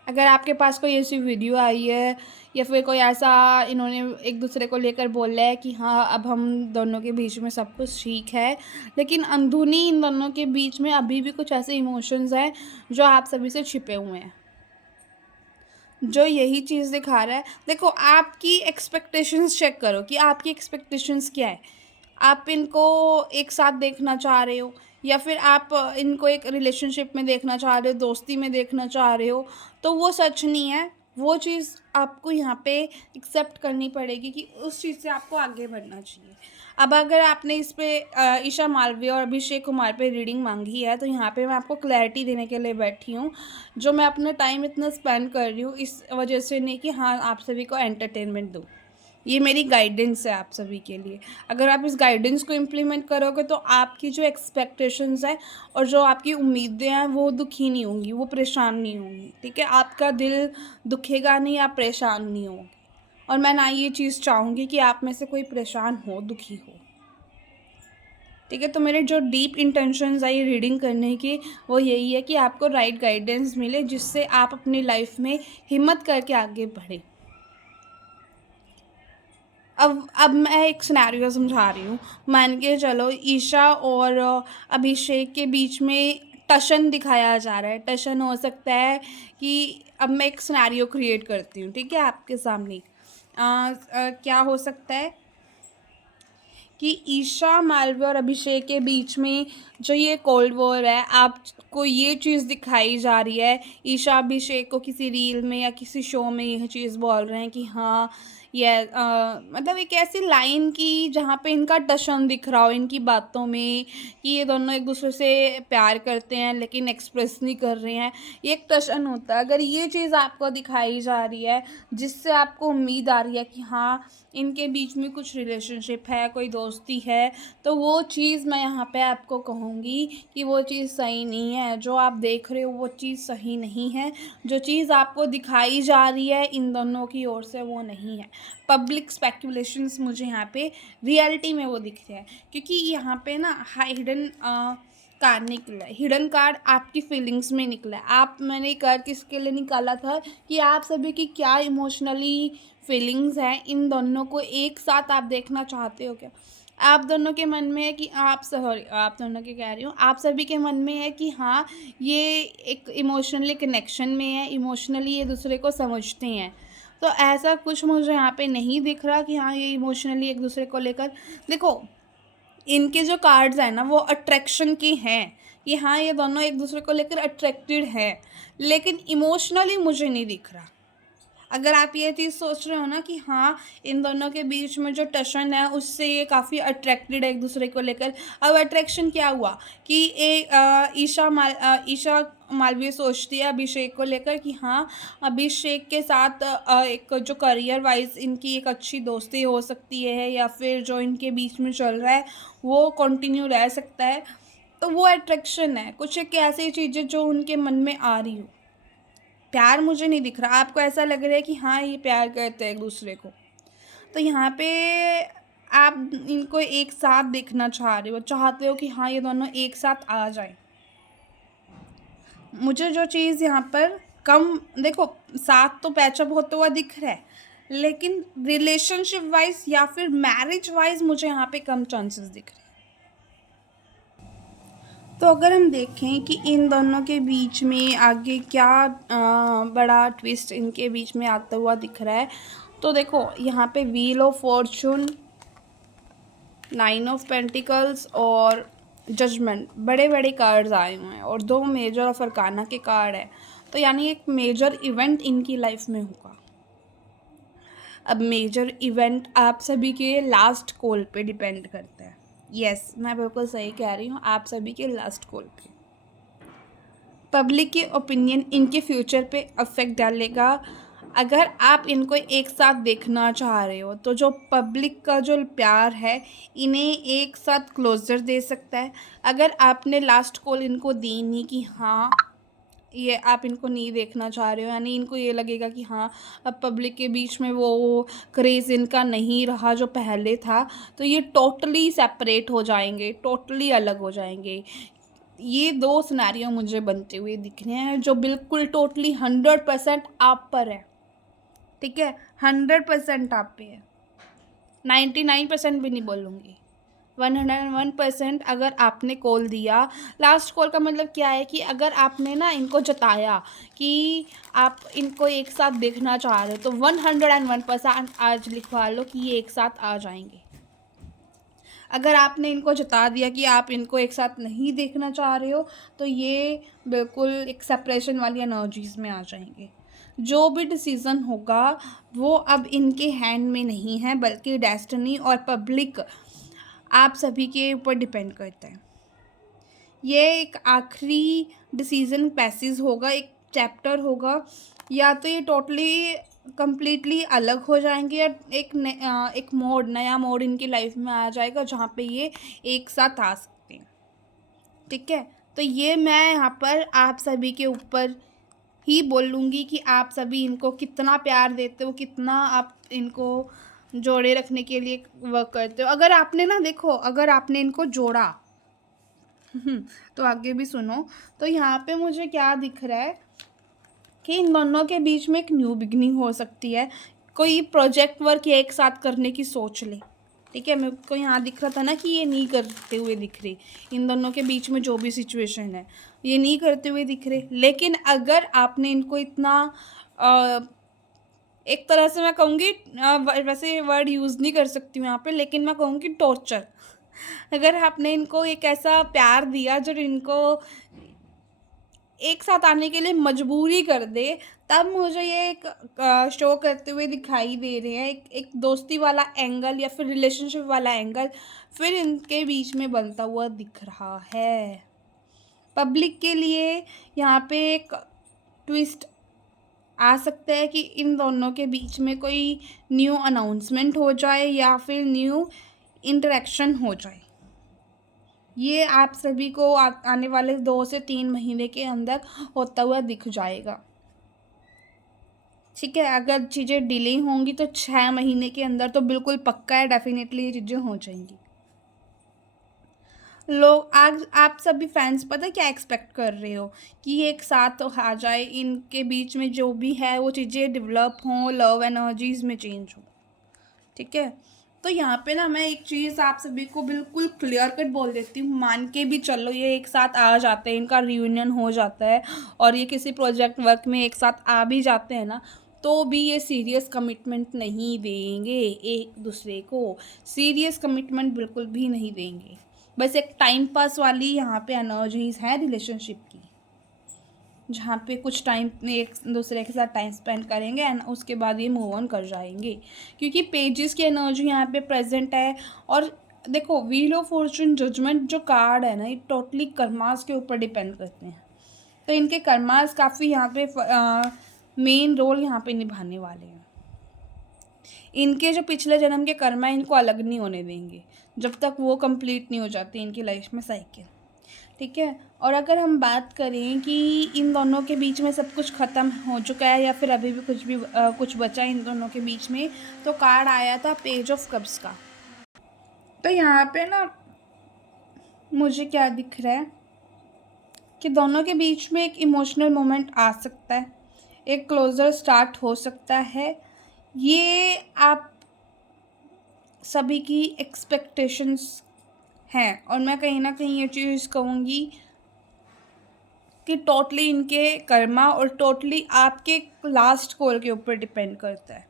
अगर आपके पास कोई ऐसी वीडियो आई है या फिर कोई ऐसा इन्होंने एक दूसरे को लेकर बोला है कि हाँ, अब हम दोनों के बीच में सब कुछ ठीक है, लेकिन अंदरूनी इन दोनों के बीच में अभी भी कुछ ऐसे इमोशंस हैं जो आप सभी से छिपे हुए हैं, जो यही चीज़ दिखा रहा है। देखो, आपकी एक्सपेक्टेशंस चेक करो कि आपकी एक्सपेक्टेशंस क्या है। आप इनको एक साथ देखना चाह रहे हो या फिर आप इनको एक रिलेशनशिप में देखना चाह रहे हो, दोस्ती में देखना चाह रहे हो, तो वो सच नहीं है। वो चीज़ आपको यहाँ पे एक्सेप्ट करनी पड़ेगी कि उस चीज़ से आपको आगे बढ़ना चाहिए। अब अगर आपने इस पे ईशा मालवीय और अभिषेक कुमार पे रीडिंग मांगी है, तो यहाँ पे मैं आपको क्लैरिटी देने के लिए बैठी हूँ। जो मैं अपना टाइम इतना स्पेंड कर रही हूँ इस वजह से नहीं कि हाँ आप सभी को एंटरटेनमेंट दूँ। ये मेरी गाइडेंस है आप सभी के लिए। अगर आप इस गाइडेंस को इम्प्लीमेंट करोगे तो आपकी जो एक्सपेक्टेशंस हैं और जो आपकी उम्मीदें हैं वो दुखी नहीं होंगी, वो परेशान नहीं होंगी, ठीक है। आपका दिल दुखेगा नहीं, आप परेशान नहीं होंगे। और मैं ना ये चीज़ चाहूँगी कि आप में से कोई परेशान हो, दुखी हो, ठीक है। तो मेरे जो डीप इंटेंशंस है ये रीडिंग करने की, वो यही है कि आपको राइट गाइडेंस मिले जिससे आप अपनी लाइफ में हिम्मत करके आगे बढ़ें। अब मैं एक सिनेरियो समझा रही हूँ। मान के चलो ईशा और अभिषेक के बीच में टशन दिखाया जा रहा है। टशन हो सकता है कि अब मैं एक सिनेरियो क्रिएट करती हूँ, ठीक है, आपके सामने। क्या हो सकता है कि ईशा मालवीय और अभिषेक के बीच में जो ये कोल्ड वॉर है, आपको ये चीज़ दिखाई जा रही है। ईशा अभिषेक को किसी रील में या किसी शो में यह चीज़ बोल रहे हैं कि हाँ ये मतलब एक ऐसी लाइन की जहाँ पे इनका टशन दिख रहा हो इनकी बातों में कि ये दोनों एक दूसरे से प्यार करते हैं लेकिन एक्सप्रेस नहीं कर रहे हैं। ये एक टशन होता है। अगर ये चीज़ आपको दिखाई जा रही है जिससे आपको उम्मीद आ रही है कि हाँ इनके बीच में कुछ रिलेशनशिप है, कोई दोस्ती है, तो वो चीज़ मैं यहाँ पे आपको कहूँगी कि वो चीज़ सही नहीं है। जो आप देख रहे हो वो चीज़ सही नहीं है। जो चीज़ आपको दिखाई जा रही है इन दोनों की ओर से वो नहीं है। पब्लिक स्पेक्युलेशंस मुझे यहाँ पे रियलिटी में वो दिख रहे हैं, क्योंकि यहाँ पे ना हिडन कार्ड निकला है। हिडन कार्ड आपकी फीलिंग्स में निकला है। मैंने कार्ड किसके लिए निकाला था कि आप सभी की क्या इमोशनली फीलिंग्स हैं, इन दोनों को एक साथ आप देखना चाहते हो क्या। आप दोनों के मन में है कि आप दोनों के कह रही हूँ, आप सभी के मन में है कि हाँ ये एक इमोशनली कनेक्शन में है, इमोशनली ये दूसरे को समझते हैं। तो ऐसा कुछ मुझे यहाँ पे नहीं दिख रहा कि हाँ ये इमोशनली एक दूसरे को लेकर, देखो इनके जो कार्ड्स हैं ना वो अट्रैक्शन के हैं कि हाँ ये दोनों एक दूसरे को लेकर अट्रैक्टेड है, लेकिन इमोशनली मुझे नहीं दिख रहा। अगर आप ये चीज़ सोच रहे हो ना कि हाँ इन दोनों के बीच में जो टशन है उससे ये काफ़ी अट्रैक्टेड है एक दूसरे को लेकर। अब अट्रैक्शन क्या हुआ कि ईशा मालवीय सोचती है अभिषेक को लेकर कि हाँ अभिषेक के साथ एक जो करियर वाइज इनकी एक अच्छी दोस्ती हो सकती है या फिर जो इनके बीच में चल रहा है वो कंटिन्यू रह सकता है। तो वो अट्रैक्शन है, कुछ एक ऐसी चीज़ें जो उनके मन में आ रही हो। प्यार मुझे नहीं दिख रहा। आपको ऐसा लग रहा है कि हाँ ये प्यार करते हैं एक दूसरे को। तो यहाँ पे आप इनको एक साथ देखना चाह रहे हो, चाहते हो कि हाँ ये दोनों एक साथ आ जाए। मुझे जो चीज़ यहाँ पर कम, देखो साथ तो पैचअप होता हुआ दिख रहा है, लेकिन रिलेशनशिप वाइज या फिर मैरिज वाइज मुझे यहाँ पे कम चांसेस दिख रहे हैं। तो अगर हम देखें कि इन दोनों के बीच में आगे क्या बड़ा ट्विस्ट इनके बीच में आता हुआ दिख रहा है, तो देखो यहाँ पे wheel of Fortune, 9 of pentacles और जजमेंट बड़े बड़े कार्ड्स आए हुए हैं और 2 मेजर ऑफ अरकाना के कार्ड है। तो यानी एक मेजर इवेंट इनकी लाइफ में होगा। अब मेजर इवेंट आप सभी के लास्ट कॉल पे डिपेंड करता है। यस मैं बिल्कुल सही कह रही हूँ, आप सभी के लास्ट कॉल पे। पब्लिक की ओपिनियन इनके फ्यूचर पे अफेक्ट डालेगा। अगर आप इनको एक साथ देखना चाह रहे हो तो जो पब्लिक का जो प्यार है इन्हें एक साथ क्लोजर दे सकता है। अगर आपने लास्ट कॉल इनको दी नहीं कि हाँ ये आप इनको नहीं देखना चाह रहे हो, यानी इनको ये लगेगा कि हाँ अब पब्लिक के बीच में वो क्रेज़ इनका नहीं रहा जो पहले था, तो ये टोटली सेपरेट हो जाएंगे, टोटली अलग हो जाएंगे। ये 2 सिनेरियो मुझे बनते हुए दिख रहे हैं जो बिल्कुल टोटली 100% आप पर है, ठीक है। 100% आप पे है, 99% भी नहीं बोलूँगी, 101%। अगर आपने कॉल दिया, लास्ट कॉल का मतलब क्या है कि अगर आपने ना इनको जताया कि आप इनको एक साथ देखना चाह रहे हो तो 101% आज लिखवा लो कि ये एक साथ आ जाएंगे। अगर आपने इनको जता दिया कि आप इनको एक साथ नहीं देखना चाह रहे हो तो ये बिल्कुल एक सेपरेशन वाली एनर्जीज़ में आ जाएंगे। जो भी डिसीज़न होगा वो अब इनके हैंड में नहीं है, बल्कि डेस्टिनी और पब्लिक आप सभी के ऊपर डिपेंड करता है। ये एक आखिरी डिसीज़न पैसेज होगा, एक चैप्टर होगा, या तो ये टोटली कंप्लीटली अलग हो जाएंगे, या एक नया मोड इनकी लाइफ में आ जाएगा जहाँ पे ये एक साथ आ सकते हैं। ठीक है, तो ये मैं यहाँ पर आप सभी के ऊपर ही बोलूँगी कि आप सभी इनको कितना प्यार देते हो, कितना आप इनको जोड़े रखने के लिए वर्क करते हो। अगर आपने ना देखो, अगर आपने इनको जोड़ा तो आगे भी सुनो। तो यहाँ पे मुझे क्या दिख रहा है कि इन दोनों के बीच में एक न्यू बिगनिंग हो सकती है। कोई प्रोजेक्ट वर्क एक साथ करने की सोच ले। ठीक है, मेरे को यहाँ दिख रहा था ना कि ये नहीं करते हुए दिख रहे, इन दोनों के बीच में जो भी सिचुएशन है ये नहीं करते हुए दिख रहे। लेकिन अगर आपने इनको इतना एक तरह से मैं कहूँगी, वैसे वर्ड यूज़ नहीं कर सकती हूँ यहाँ पे, लेकिन मैं कहूँगी टॉर्चर। अगर आपने इनको एक ऐसा प्यार दिया जो इनको एक साथ आने के लिए मजबूरी कर दे, तब मुझे ये एक शो करते हुए दिखाई दे रहे हैं, एक दोस्ती वाला एंगल या फिर रिलेशनशिप वाला एंगल फिर इनके बीच में बनता हुआ दिख रहा है। पब्लिक के लिए यहाँ पे एक ट्विस्ट आ सकता है कि इन दोनों के बीच में कोई न्यू अनाउंसमेंट हो जाए या फिर न्यू इंटरेक्शन हो जाए। ये आप सभी को आने वाले 2 से 3 महीने के अंदर होता हुआ दिख जाएगा। ठीक है, अगर चीज़ें डिले होंगी तो 6 महीने के अंदर तो बिल्कुल पक्का है, डेफिनेटली ये चीज़ें हो जाएंगी। लोग आज आप सभी फैंस पता क्या एक्सपेक्ट कर रहे हो कि ये एक साथ आ जाए, इनके बीच में जो भी है वो चीज़ें डेवलप हों, लव एनर्जीज में चेंज हो। ठीक है, तो यहाँ पे ना मैं एक चीज़ आप सभी को बिल्कुल क्लियर कट बोल देती हूँ, मान के भी चलो ये एक साथ आ जाते हैं, इनका रियूनियन हो जाता है और ये किसी प्रोजेक्ट वर्क में एक साथ आ भी जाते हैं ना, तो भी ये सीरियस कमिटमेंट नहीं देंगे, एक दूसरे को सीरियस कमिटमेंट बिल्कुल भी नहीं देंगे। बस एक टाइम पास वाली यहाँ पे एनर्जीज है रिलेशनशिप की, जहाँ पे कुछ टाइम एक दूसरे के साथ टाइम स्पेंड करेंगे एंड उसके बाद ये मूव ऑन कर जाएंगे, क्योंकि पेजेस की एनर्जी यहाँ पे प्रेजेंट है। और देखो, व्हील ऑफ फॉर्चून जजमेंट जो कार्ड है ना, ये टोटली कर्मास के ऊपर डिपेंड करते हैं। तो इनके कर्मास काफ़ी यहाँ पे मेन रोल यहाँ पे निभाने वाले हैं। इनके जो पिछले जन्म के कर्म है इनको अलग नहीं होने देंगे जब तक वो कंप्लीट नहीं हो जाती इनकी लाइफ में साइकिल। ठीक है, और अगर हम बात करें कि इन दोनों के बीच में सब कुछ ख़त्म हो चुका है या फिर अभी भी कुछ बचा इन दोनों के बीच में, तो कार्ड आया था पेज ऑफ कप्स का। तो यहाँ पे ना मुझे क्या दिख रहा है कि दोनों के बीच में एक इमोशनल मोमेंट आ सकता है, एक क्लोजर स्टार्ट हो सकता है। ये आप सभी की एक्सपेक्टेशंस हैं, और मैं कहीं ना कहीं ये चीज़ कहूँगी कि टोटली इनके कर्मा और टोटली आपके लास्ट कॉल के ऊपर डिपेंड करता है।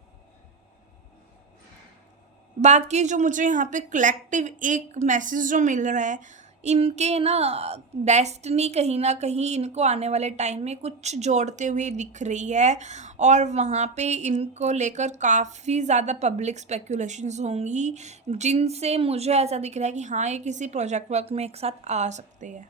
बाकी जो मुझे यहाँ पे कलेक्टिव एक मैसेज जो मिल रहा है, इनके ना डेस्टिनी कहीं ना कहीं इनको आने वाले टाइम में कुछ जोड़ते हुए दिख रही है, और वहाँ पे इनको लेकर काफ़ी ज़्यादा पब्लिक स्पेकुलेशंस होंगी, जिनसे मुझे ऐसा दिख रहा है कि हाँ, ये किसी प्रोजेक्ट वर्क में एक साथ आ सकते हैं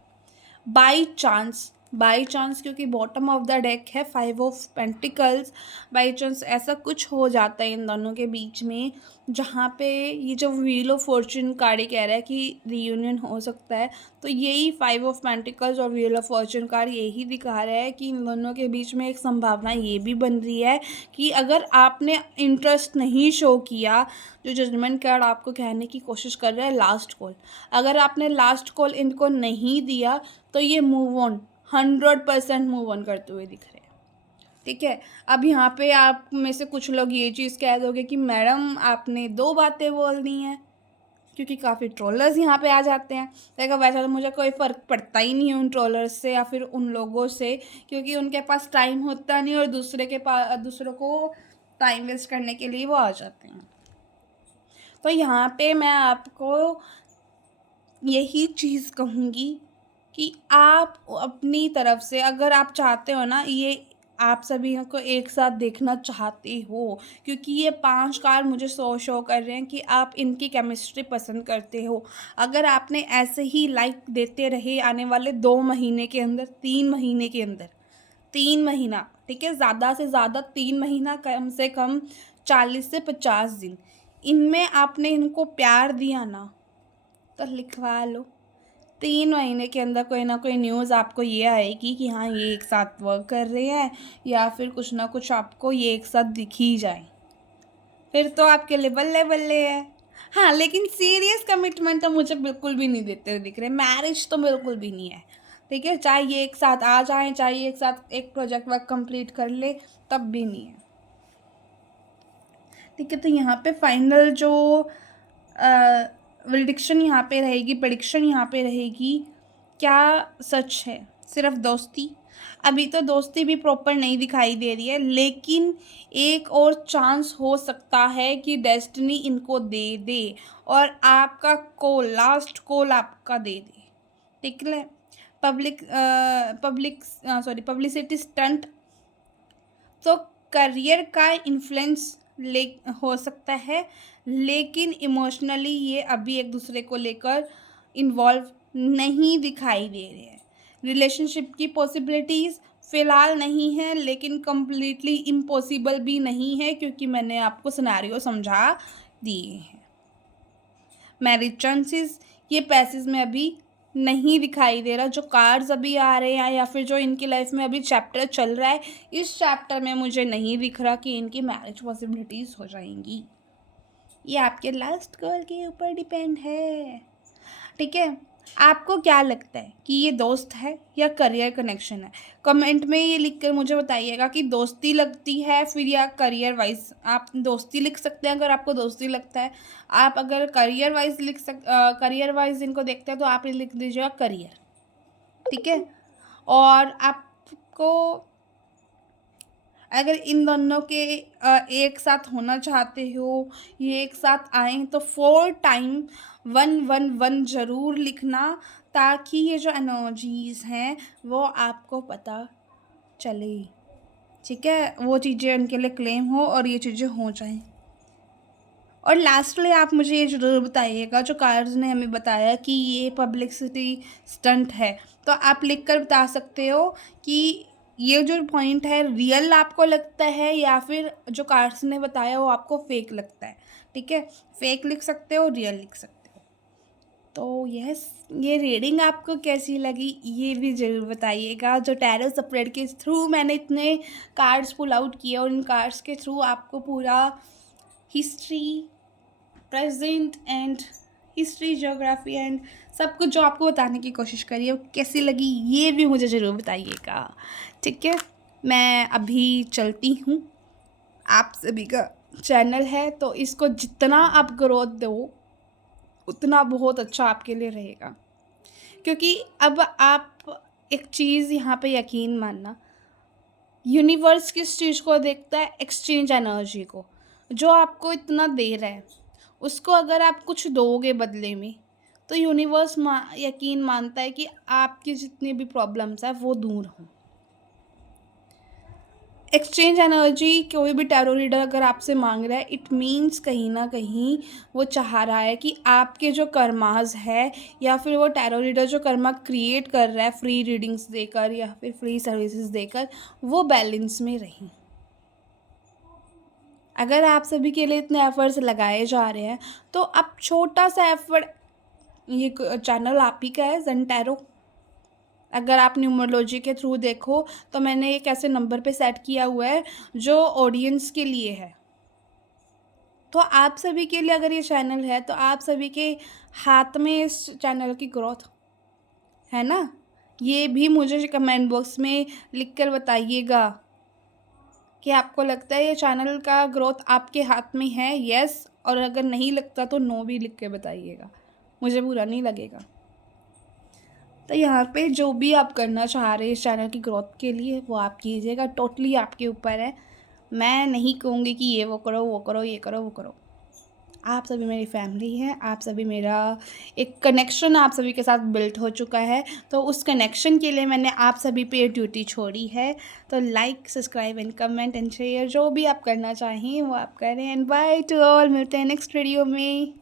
बाई चांस, क्योंकि बॉटम ऑफ द डेक है 5 ऑफ पेंटिकल्स। बाई चांस ऐसा कुछ हो जाता है इन दोनों के बीच में, जहाँ पे ये जो व्हील ऑफ फॉर्चून कार्ड कह रहा है कि रियूनियन हो सकता है, तो यही 5 ऑफ पेंटिकल्स और व्हील ऑफ फॉर्चून कार्ड यही दिखा रहा है कि इन दोनों के बीच में एक संभावना ये भी बन रही है कि अगर आपने इंटरेस्ट नहीं शो किया, जो जजमेंट कार्ड आपको कहने की कोशिश कर रहा है लास्ट कॉल, अगर आपने लास्ट कॉल इनको नहीं दिया तो ये मूव ऑन 100% मूव ऑन करते हुए दिख रहे हैं। ठीक है, अब यहाँ पे आप में से कुछ लोग ये चीज़ कह दोगे कि मैडम आपने 2 बातें बोल दी हैं, क्योंकि काफ़ी ट्रोलर्स यहाँ पे आ जाते हैं। देखो, वैसा तो मुझे कोई फ़र्क पड़ता ही नहीं है उन ट्रोलर्स से या फिर उन लोगों से, क्योंकि उनके पास टाइम होता नहीं और दूसरों को टाइम वेस्ट करने के लिए वो आ जाते हैं। तो यहाँ पे मैं आपको यही चीज़ कहूँगी कि आप अपनी तरफ से अगर आप चाहते हो ना, ये आप सभी को एक साथ देखना चाहते हो, क्योंकि ये 5 कार्ड मुझे शो कर रहे हैं कि आप इनकी केमिस्ट्री पसंद करते हो। अगर आपने ऐसे ही लाइक देते रहे आने वाले 2 महीने के अंदर, 3 महीने के अंदर, 3 महीना, ठीक है, ज़्यादा से ज़्यादा 3 महीना, कम से कम 40 से 50 दिन, इनमें आपने इनको प्यार दिया ना, तो लिखवा लो। 3 महीने के अंदर कोई ना कोई न्यूज़ आपको ये आएगी कि हाँ ये एक साथ वर्क कर रहे हैं, या फिर कुछ ना कुछ आपको ये एक साथ दिख ही जाए, फिर तो आपके लिए बल्ले बल्ले है। हाँ, लेकिन सीरियस कमिटमेंट तो मुझे बिल्कुल भी नहीं देते हुए दिख रहे, मैरिज तो बिल्कुल भी नहीं है, ठीक है। चाहे ये एक साथ आ जाएं, चाहे ये एक साथ एक प्रोजेक्ट वर्क कंप्लीट कर ले, तब भी नहीं है, ठीक है। तो यहाँ पे फाइनल जो प्रेडिक्शन यहाँ पे रहेगी, प्रेडिक्शन यहाँ पे रहेगी, क्या सच है? सिर्फ दोस्ती? अभी तो दोस्ती भी प्रॉपर नहीं दिखाई दे रही है, लेकिन एक और चांस हो सकता है कि डेस्टिनी इनको दे दे और आपका कॉल, लास्ट कॉल आपका दे दे, ठीक है। पब्लिसिटी स्टंट, तो करियर का इन्फ्लुएंस ले हो सकता है, लेकिन इमोशनली ये अभी एक दूसरे को लेकर इन्वॉल्व नहीं दिखाई दे रहे हैं। रिलेशनशिप की पॉसिबिलिटीज़ फ़िलहाल नहीं है, लेकिन कम्प्लीटली इम्पॉसिबल भी नहीं है, क्योंकि मैंने आपको सिनेरियो समझा दिए हैं। मैरिज चांसेस ये पैसेज में अभी नहीं दिखाई दे रहा। जो कार्ड्स अभी आ रहे हैं या फिर जो इनकी लाइफ में अभी चैप्टर चल रहा है, इस चैप्टर में मुझे नहीं दिख रहा कि इनकी मैरिज पॉसिबिलिटीज़ हो जाएंगी। ये आपके लास्ट कॉल के ऊपर डिपेंड है, ठीक है। आपको क्या लगता है कि ये दोस्त है या करियर कनेक्शन है? कमेंट में ये लिखकर मुझे बताइएगा कि दोस्ती लगती है फिर या करियर वाइज। आप दोस्ती लिख सकते हैं अगर आपको दोस्ती लगता है। आप अगर करियर वाइज करियर वाइज इनको देखते हैं तो आप लिख दीजिएगा करियर, ठीक है। और आपको अगर इन दोनों के एक साथ होना चाहते हो, ये एक साथ आएँ, तो 4 टाइम 111 ज़रूर लिखना, ताकि ये जो एनर्जीज़ हैं वो आपको पता चले, ठीक है। वो चीज़ें उनके लिए क्लेम हो और ये चीज़ें हो जाएं। और लास्टली आप मुझे ये ज़रूर बताइएगा, जो कार्ड्स ने हमें बताया कि ये पब्लिसिटी स्टंट है, तो आप लिख कर बता सकते हो कि ये जो पॉइंट है रियल आपको लगता है या फिर जो कार्ड्स ने बताया वो आपको फेक लगता है, ठीक है। फेक लिख सकते हो, रियल लिख सकते हो। तो यस, ये रीडिंग आपको कैसी लगी ये भी ज़रूर बताइएगा। जो टैरो स्प्रेड के थ्रू मैंने इतने कार्ड्स पुल आउट किए और इन कार्ड्स के थ्रू आपको पूरा history, present and history, geography and सब कुछ जो आपको बताने की कोशिश करी है वो कैसी लगी ये भी मुझे ज़रूर बताइएगा, ठीक है। मैं अभी चलती हूँ। आप सभी का चैनल है तो इसको जितना आप ग्रोथ दो उतना बहुत अच्छा आपके लिए रहेगा, क्योंकि अब आप एक चीज़ यहाँ पे यकीन मानना, यूनिवर्स किस चीज़ को देखता है? एक्सचेंज एनर्जी को। जो आपको इतना दे रहा है उसको अगर आप कुछ दोगे बदले में, तो यूनिवर्स यकीन मानता है कि आपकी जितनी भी प्रॉब्लम्स है वो दूर हों। एक्सचेंज एनर्जी कोई भी टैरो रीडर अगर आपसे मांग रहा है, इट मीन्स कहीं ना कहीं वो चाह रहा है कि आपके जो कर्माज है या फिर वो टैरो रीडर जो कर्मा क्रिएट कर रहा है फ्री रीडिंग्स देकर या फिर फ्री सर्विसेज देकर, वो बैलेंस में रहें। अगर आप सभी के लिए इतने एफर्ट्स लगाए जा रहे हैं तो अब छोटा सा एफर्ट, ये चैनल आप ही का है ज़ेन टैरो। अगर आप न्यूमरोलॉजी के थ्रू देखो तो मैंने एक ऐसे नंबर पे सेट किया हुआ है जो ऑडियंस के लिए है। तो आप सभी के लिए अगर ये चैनल है तो आप सभी के हाथ में इस चैनल की ग्रोथ है ना। ये भी मुझे कमेंट बॉक्स में लिख कर बताइएगा कि आपको लगता है ये चैनल का ग्रोथ आपके हाथ में है, यस, और अगर नहीं लगता तो नो भी लिख के बताइएगा, मुझे बुरा नहीं लगेगा। तो यहाँ पे जो भी आप करना चाह रहे हैं इस चैनल की ग्रोथ के लिए वो आप कीजिएगा, टोटली आपके ऊपर है। मैं नहीं कहूँगी कि ये वो करो, वो करो, ये करो, वो करो। आप सभी मेरी फैमिली हैं, आप सभी मेरा एक कनेक्शन आप सभी के साथ बिल्ट हो चुका है, तो उस कनेक्शन के लिए मैंने आप सभी पे ड्यूटी छोड़ी है। तो like, subscribe and comment and share जो भी आप करना चाहें वो आप करें। एंड बाय टू ऑल, मिलते हैं नेक्स्ट वीडियो में।